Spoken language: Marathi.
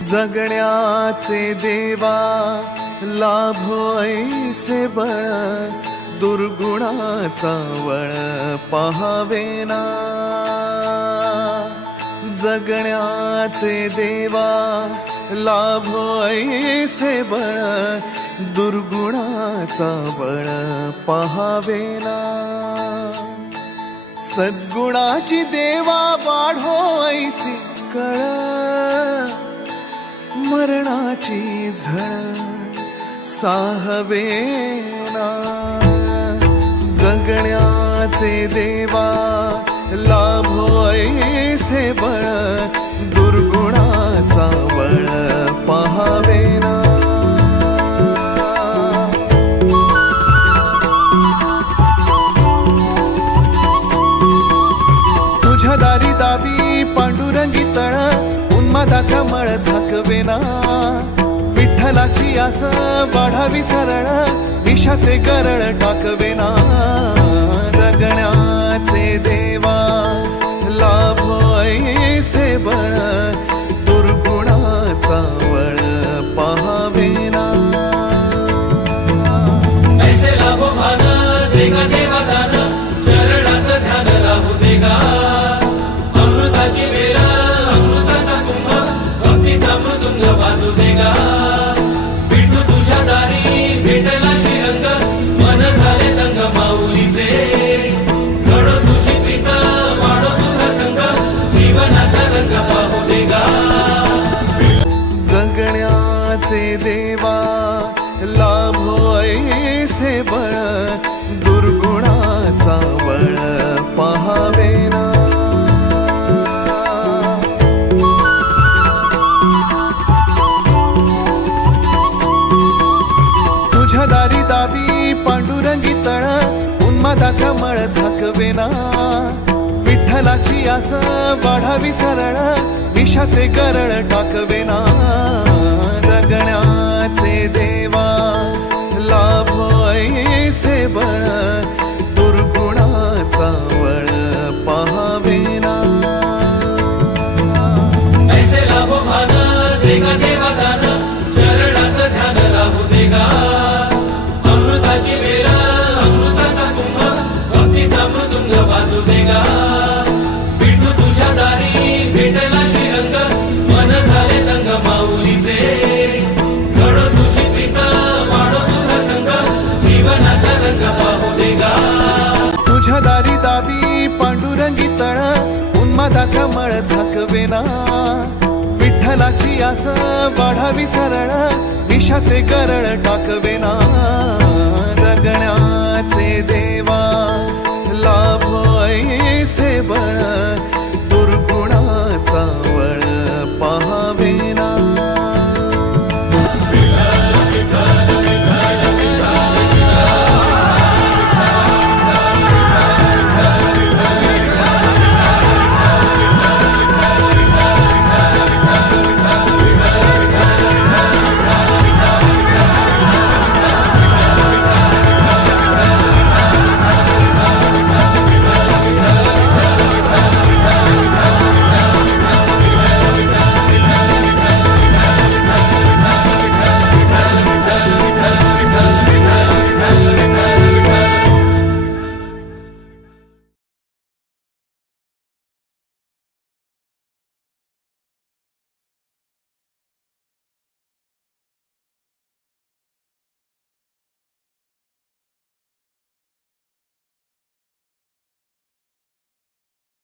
जगण्याचे देवा लाभो ऐसे बळ, दुर्गुणाचा वळ पहावेना। जगण्याचे देवा लाभो ऐसे बळ, दुर्गुणाचा बळ पहावेना। सद्गुणाची देवा वाढो ऐसी कळ, मरणाची झळ साहवेना। जगण्याचे देवा लाभो ऐसे बळ, दुर्गुणाचा बळ पहावेना। तुझ्या दारी दावी पांडुरंगी तळ, उन्मादाचा मळ झाकवेना। विठ्ठलाची आस वाढावी सरळ, विषाचे गरळ टाकवेना। जगण्याचे देवा लाभो ऐसे बळ, दुर्गुणाचा वळ पहावेना। ऐसे लाभो भान देगा देवा दान, चरणात ध्यान राहू देगा। अमृताची वेळ अमृताचा कुंभ, भक्तीचा मृदुंग वाजू देगा। विठू तुझ्या दारी भेटला श्रीरंग, मन झाले दंग माऊलीचे। घडो तुझी प्रीत वाढो तुझा संग, जीवनाचा रंग पाहू देगा। जगण्याचे देवा लाभो ऐसे बळ, दुर्गुणाचा बळ पहावेना। तुझ्या दारी दावी पांडुरंगी तळ, उन्मादाचा मळ झाकवेना। विठ्ठलाची आस वाढावी सरळ, विषाचे गरळ टाकवेना। जगण्याचे देवा लाभो ऐसे बळ, दुर्गुणाचा वळ पहावेना। ऐसे लाभो भान देगा देवा दान, चरणात ध्यान राहू देगा। अमृताची वेळ अमृताचा कुंभ, भक्तीचा मृदुंग वाजू देगा। विठू तुझ्या दारी भेटला श्रीरंग, मन झाले दंग माऊलीचे। घडो तुझी प्रीत वाढो तुझा संग, जीवनाचा रंग पाहू देगा। तुझ्या दारी दावी पांडुरंगी तळ, उन्मादाचा मळ झाकवेना। विठ्ठलाची आस वाढावी सरळ, विषाचे गरळ टाकवेना। जगण्याचे देवा लाभो ऐसे बळ,